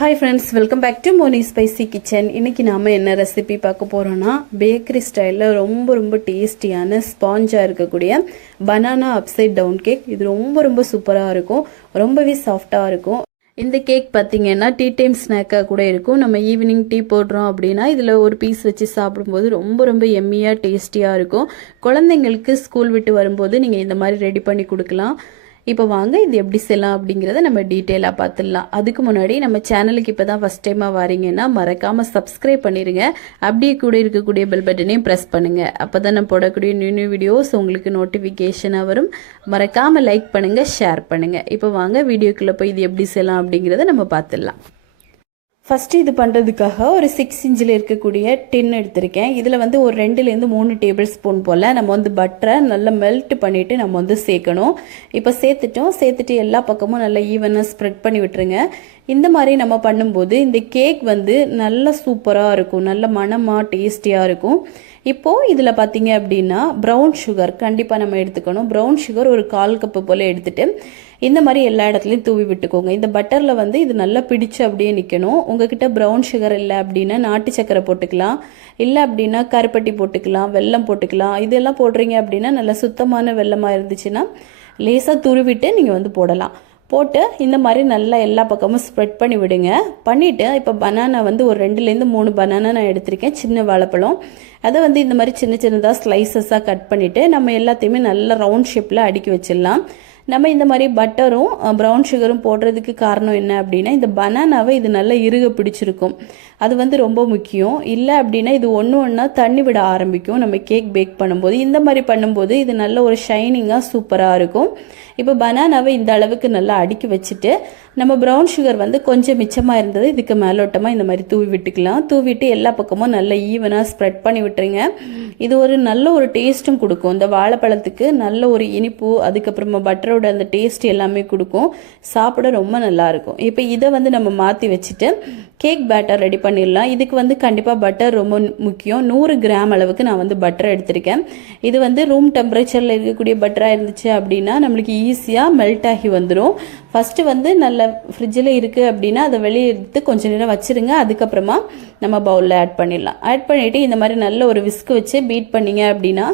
Hi friends, welcome back to Moni Spicy Kitchen. இன்னைக்கு நாம என்ன ரெசிபி பார்க்க போறோம்னா பேக்கரி ஸ்டைல்ல ரொம்ப டேஸ்டியான ஸ்பாஞ்சா இருக்கக்கூடிய பனானா அப்சைட் டவுன் கேக். இது ரொம்ப சூப்பரா இருக்கும், ரொம்பவே சாஃப்டா இருக்கும். இந்த கேக் பார்த்தீங்கன்னா டீ டைம் ஸ்நாக்காக கூட இருக்கும். நம்ம ஈவினிங் டீ போடுறோம் அப்படின்னா இதில் ஒரு பீஸ் வச்சு சாப்பிடும்போது ரொம்ப எம்மியாக டேஸ்டியாக இருக்கும். குழந்தைங்களுக்கு ஸ்கூல் விட்டு வரும்போது நீங்கள் இந்த மாதிரி ரெடி பண்ணி கொடுக்கலாம். இப்போ வாங்க இது எப்படி செய்யலாம் அப்படிங்கிறத நம்ம டீட்டெயிலாக பார்த்துடலாம். அதுக்கு முன்னாடி நம்ம சேனலுக்கு இப்போ தான் ஃபஸ்ட் டைமாக வரீங்கன்னா மறக்காமல் சப்ஸ்கிரைப் பண்ணிடுங்க. அப்படியே கூட இருக்கக்கூடிய பெல் பட்டனையும் ப்ரெஸ் பண்ணுங்கள். அப்போ தான் நம்ம போடக்கூடிய நியூ வீடியோஸ் உங்களுக்கு நோட்டிஃபிகேஷனாக வரும். மறக்காமல் லைக் பண்ணுங்கள், ஷேர் பண்ணுங்கள். இப்போ வாங்க வீடியோக்குள்ளே போய் இது எப்படி செய்யலாம் அப்படிங்கிறத நம்ம பார்த்துடலாம். ஃபஸ்ட்டு இது பண்ணுறதுக்காக ஒரு 6 இன்ச்சில் இருக்கக்கூடிய டின் எடுத்திருக்கேன். இதில் ஒரு 2லேருந்து 3 டேபிள் ஸ்பூன் போல் நம்ம பட்டரை நல்லா மெல்ட் பண்ணிவிட்டு நம்ம சேர்க்கணும். இப்போ சேர்த்துட்டு எல்லா பக்கமும் நல்லா ஈவனாக ஸ்ப்ரெட் பண்ணி விட்டுருங்க. இந்த மாதிரி நம்ம பண்ணும்போது இந்த கேக் நல்லா சூப்பராக இருக்கும், நல்ல மணமாக டேஸ்டியாக இருக்கும். இப்போது இதில் பார்த்தீங்க அப்படின்னா ப்ரௌன் சுகர் கண்டிப்பாக நம்ம எடுத்துக்கணும். ப்ரௌன் சுகர் ஒரு 1/4 கப்பு போல் எடுத்துகிட்டு இந்த மாதிரி எல்லா இடத்துலையும் தூவி விட்டுக்கோங்க. இந்த பட்டரில் இது நல்லா பிடிச்சு அப்படியே நிற்கணும். உங்ககிட்ட ப்ரௌன் சுகர் இல்லை அப்படின்னா நாட்டு சக்கரை போட்டுக்கலாம், இல்லை அப்படின்னா கருப்பட்டி போட்டுக்கலாம், வெல்லம் போட்டுக்கலாம். இதெல்லாம் போடுறீங்க அப்படின்னா நல்லா சுத்தமான வெல்லமாக இருந்துச்சுன்னா லேசாக துருவிட்டு நீங்கள் போடலாம். போட்டு இந்த மாதிரி நல்லா எல்லா பக்கமும் ஸ்ப்ரெட் பண்ணி விடுங்க. பண்ணிவிட்டு இப்போ பனானா ஒரு 2லேருந்து 3 பனானா நான் எடுத்திருக்கேன், சின்ன வாழைப்பழம். அதை இந்த மாதிரி சின்னதாக ஸ்லைசஸாக கட் பண்ணிவிட்டு நம்ம எல்லாத்தையுமே நல்லா ரவுண்ட் ஷேப்பில் அடுக்கி வச்சிடலாம். நம்ம இந்த மாதிரி பட்டரும் ப்ரௌன் சுகரும் போடுறதுக்கு காரணம் என்ன அப்படின்னா இந்த பனானாவை இது நல்லா இறுக பிடிச்சிருக்கும். அது ரொம்ப முக்கியம். இல்லை அப்படின்னா இது ஒன்றா தண்ணி விட ஆரம்பிக்கும் நம்ம கேக் பேக் பண்ணும்போது. இந்த மாதிரி பண்ணும்போது இது நல்ல ஒரு ஷைனிங்காக சூப்பராக இருக்கும். இப்போ பனானாவை இந்த அளவுக்கு நல்லா அடுக்கி வச்சுட்டு நம்ம ப்ரௌன் சுகர் கொஞ்சம் மிச்சமாக இருந்தது இதுக்கு மேலோட்டமாக இந்த மாதிரி தூவி விட்டுக்கலாம். தூவிட்டு எல்லா பக்கமும் நல்லா ஈவனாக ஸ்ப்ரெட் பண்ணி விட்டுருங்க. இது நல்ல ஒரு டேஸ்ட்டும் கொடுக்கும். இந்த வாழைப்பழத்துக்கு நல்ல ஒரு இனிப்பு, அதுக்கப்புறமா பட்டரோட அந்த டேஸ்ட் எல்லாமே கொடுக்கும். சாப்பிட ரொம்ப நல்லாயிருக்கும். இப்போ இதை நம்ம மாற்றி வச்சுட்டு கேக் பேட்டர் ரெடி பண்ணிடலாம். இதுக்கு கண்டிப்பாக பட்டர் ரொம்ப முக்கியம். 100 கிராம் அளவுக்கு நான் பட்டர் எடுத்திருக்கேன். இது ரூம் டெம்பரேச்சரில் இருக்கக்கூடிய பட்டராக இருந்துச்சு அப்படின்னா நம்மளுக்கு ஈஸியாக மெல்ட் ஆகி வந்துடும். ஃபஸ்ட்டு நல்ல ஃப்ரிட்ஜில் இருக்குது அப்படின்னா அதை வெளியே எடுத்து கொஞ்சம் நேரம் வச்சுருங்க. அதுக்கப்புறமா நம்ம பவுலில் ஆட் பண்ணிடலாம். ஆட் பண்ணிவிட்டு இந்த மாதிரி நல்ல ஒரு விஸ்க் வச்சு பீட் பண்ணிங்க அப்படின்னா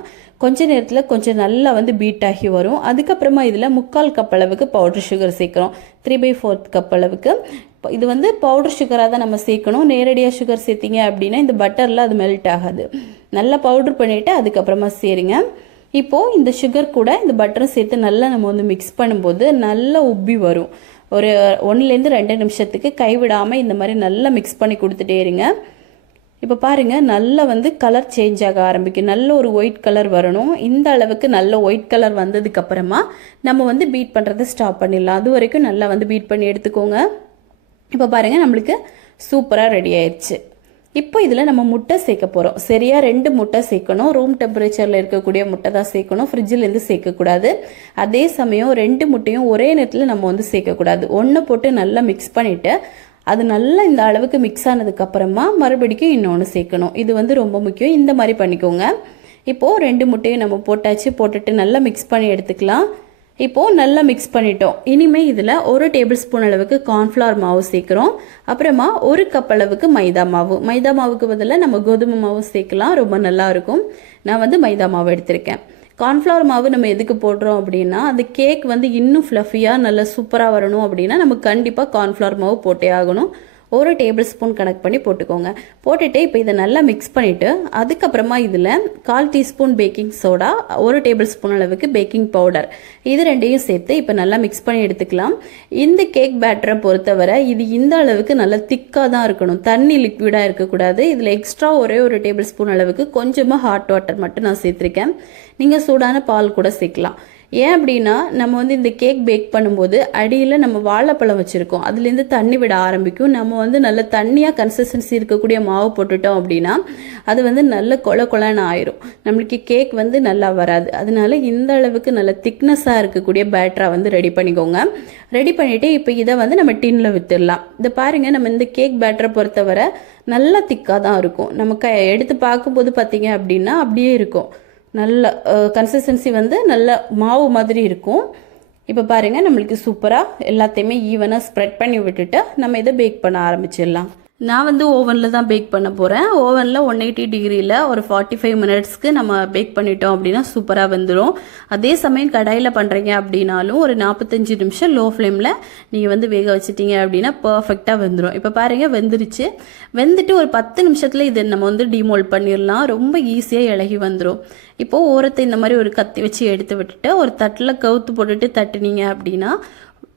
கொஞ்ச நேரத்தில் கொஞ்சம் நல்லா பீட் ஆகி வரும். அதுக்கப்புறமா இதில் 3/4 கப் அளவுக்கு பவுடர் சுகர் சேர்க்குறோம். 3/4 கப் அளவுக்கு. இது பவுடர் சுகராக தான் நம்ம சேர்க்கணும். நேரடியாக சுகர் சேர்த்திங்க அப்படின்னா இந்த பட்டரில் அது மெல்ட் ஆகாது. நல்லா பவுடர் பண்ணிவிட்டு அதுக்கப்புறமா சேருங்க. இப்போது இந்த சுகர் கூட இந்த பட்டரும் சேர்த்து நல்லா நம்ம மிக்ஸ் பண்ணும்போது நல்லா உப்பி வரும். ஒரு 1லேருந்து 2 நிமிஷத்துக்கு கைவிடாமல் இந்த மாதிரி நல்லா மிக்ஸ் பண்ணி கொடுத்துட்டே இருங்க. இப்போ பாருங்கள் நல்லா கலர் சேஞ்ச் ஆக ஆரம்பிக்கும். நல்ல ஒரு ஒயிட் கலர் வரணும். இந்த அளவுக்கு நல்ல ஒயிட் கலர் வந்ததுக்கப்புறமா நம்ம பீட் பண்ணுறதை ஸ்டாப் பண்ணிடலாம். அது வரைக்கும் நல்லா பீட் பண்ணி எடுத்துக்கோங்க. இப்போ பாருங்கள் நம்மளுக்கு சூப்பராக ரெடி ஆயிடுச்சு. இப்போ இதில் நம்ம முட்டை சேர்க்க போகிறோம். சரியாக 2 முட்டை சேர்க்கணும். ரூம் டெம்பரேச்சரில் இருக்கக்கூடிய முட்டை தான் சேர்க்கணும், ஃப்ரிட்ஜிலேருந்து சேர்க்கக்கூடாது. அதே சமயம் 2 முட்டையும் ஒரே நேரத்தில் நம்ம சேர்க்கக்கூடாது. ஒன்று போட்டு நல்லா மிக்ஸ் பண்ணிவிட்டு அது நல்லா இந்த அளவுக்கு மிக்ஸ் ஆனதுக்கப்புறமா மறுபடிக்கும் இன்னொன்று சேர்க்கணும். இது ரொம்ப முக்கியம். இந்த மாதிரி பண்ணிக்கோங்க. இப்போது 2 முட்டையும் நம்ம போட்டுட்டு நல்லா மிக்ஸ் பண்ணி எடுத்துக்கலாம். இப்போது நல்லா மிக்ஸ் பண்ணிட்டோம். இனிமேல் இதில் 1 டேபிள் ஸ்பூன் அளவுக்கு கார்ன்ஃப்ளவர் மாவு சேர்க்குறோம். அப்புறமா 1 கப் அளவுக்கு மைதா மாவு. மைதா மாவுக்கு பதிலாக நம்ம கோதுமை மாவு சேர்க்கலாம், ரொம்ப நல்லா இருக்கும். நான் மைதா மாவு எடுத்திருக்கேன். கார்ன்ஃப்ளவர் மாவு நம்ம எதுக்கு போடுறோம் அப்படின்னா அந்த கேக் இன்னும் ஃப்ளஃபியாக நல்லா சூப்பராக வரணும் அப்படின்னா நம்ம கண்டிப்பாக கார்ன்ஃப்ளவர் மாவு போட்டே ஆகணும். 1 டேபிள் ஸ்பூன் கணக்கு பண்ணி போட்டுக்கோங்க. போட்டுட்டு இப்போ இதை நல்லா மிக்ஸ் பண்ணிவிட்டு அதுக்கப்புறமா இதில் 1/4 teaspoon baking soda, 1 table spoon அளவுக்கு பேக்கிங் பவுடர், இது ரெண்டையும் சேர்த்து இப்போ நல்லா மிக்ஸ் பண்ணி எடுத்துக்கலாம். இந்த கேக் பேட்டரை பொறுத்தவரை இது இந்த அளவுக்கு நல்லா திக்காக தான் இருக்கணும், தண்ணி லிக்விடாக இருக்கக்கூடாது. இதில் எக்ஸ்ட்ரா ஒரே 1 டேபிள் ஸ்பூன் அளவுக்கு கொஞ்சமாக ஹாட் வாட்டர் மட்டும் நான் சேர்த்துருக்கேன். நீங்கள் சூடான பால் கூட சேர்க்கலாம். ஏன் அப்படின்னா நம்ம இந்த கேக் பேக் பண்ணும்போது அடியில் நம்ம வாழைப்பழம் வச்சுருக்கோம், அதுலேருந்து தண்ணி விட ஆரம்பிக்கும். நம்ம நல்ல தண்ணியாக கன்சிஸ்டன்சி இருக்கக்கூடிய மாவு போட்டுட்டோம் அப்படின்னா அது நல்ல கொலன்னு ஆயிரும். நம்மளுக்கு கேக் நல்லா வராது. அதனால இந்த அளவுக்கு நல்ல திக்னஸாக இருக்கக்கூடிய பேட்டரை ரெடி பண்ணிக்கோங்க. ரெடி பண்ணிவிட்டு இப்போ இதை நம்ம டின்னில் விற்றுடலாம். இதை பாருங்கள், நம்ம இந்த கேக் பேட்டரை பொறுத்தவரை நல்லா திக்காக தான் இருக்கும். நம்ம எடுத்து பார்க்கும்போது பார்த்தீங்க அப்படின்னா அப்படியே இருக்கும். நல்ல கன்சிஸ்டன்சி நல்ல மாவு மாதிரி இருக்கும். இப்போ பாருங்க நம்மளுக்கு சூப்பராக எல்லாத்தையுமே ஈவனாக ஸ்ப்ரெட் பண்ணி விட்டுட்டு நம்ம இதை பேக் பண்ண ஆரம்பிச்சிடலாம். நான் வந்து ஓவனில் தான் பேக் பண்ண போகிறேன். ஓவனில் 180 டிகிரியில் ஒரு 45 மினிட்ஸ்க்கு நம்ம பேக் பண்ணிட்டோம் அப்படின்னா சூப்பராக வந்துடும். அதே சமயம் கடாயில் பண்ணுறீங்க அப்படின்னாலும் ஒரு 45 நிமிஷம் லோ ஃப்ளேமில் நீங்கள் வந்து வேக வச்சிட்டீங்க அப்படின்னா பர்ஃபெக்டாக வந்துடும். இப்போ பாருங்கள் வெந்துருச்சு. வெந்துட்டு ஒரு 10 நிமிஷத்தில் இதை நம்ம வந்து டிமோல்ட் பண்ணிடலாம். ரொம்ப ஈஸியாக இலகி வந்துடும். இப்போது ஓரத்தை இந்த மாதிரி ஒரு கத்தி வச்சு எடுத்து விட்டுட்டு ஒரு தட்டில் கவுத்து போட்டுட்டு தட்டுனீங்க அப்படின்னா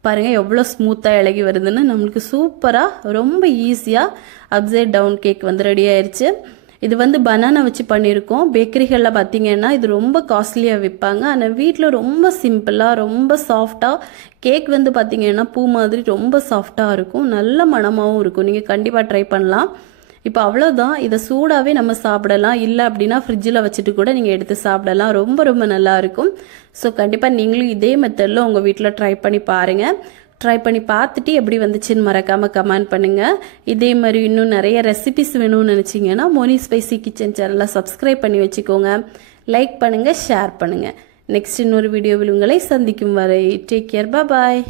பாருங்கள் எவ்வளோ ஸ்மூத்தாக இலகி வருதுன்னு. நம்மளுக்கு சூப்பராக ரொம்ப ஈஸியாக அப்சைட் டவுன் கேக் வந்து ரெடி ஆயிடுச்சு. இது வந்து பனானா வச்சு பண்ணியிருக்கோம். பேக்கரிகளில் பார்த்தீங்கன்னா இது ரொம்ப காஸ்ட்லியாக விற்பாங்க. ஆனால் வீட்டில் ரொம்ப சிம்பிளாக ரொம்ப சாஃப்டாக கேக் வந்து பார்த்தீங்கன்னா பூ மாதிரி ரொம்ப சாஃப்டாக இருக்கும். நல்ல மணமாகவும் இருக்கும். நீங்கள் கண்டிப்பாக ட்ரை பண்ணலாம். இப்போ அவ்வளோதான். இதை சூடாகவே நம்ம சாப்பிடலாம். இல்லை அப்படின்னா ஃப்ரிட்ஜில் வச்சுட்டு கூட நீங்கள் எடுத்து சாப்பிடலாம். ரொம்ப ரொம்ப நல்லா இருக்கும். ஸோ கண்டிப்பாக நீங்களும் இதே மெத்தடில் உங்கள் வீட்டில் ட்ரை பண்ணி பாருங்கள். ட்ரை பண்ணி பார்த்துட்டு எப்படி வந்துச்சுன்னு மறக்காமல் கமெண்ட் பண்ணுங்கள். இதே மாதிரி இன்னும் நிறைய ரெசிபிஸ் வேணும்னு நினச்சிங்கன்னா மோனி ஸ்பைசி கிச்சன் சேனலை சப்ஸ்கிரைப் பண்ணி வச்சுக்கோங்க. லைக் பண்ணுங்கள், ஷேர் பண்ணுங்கள். நெக்ஸ்ட் இன்னொரு வீடியோவில் உங்களை சந்திக்கும் வரை டேக் கேர், பாய்.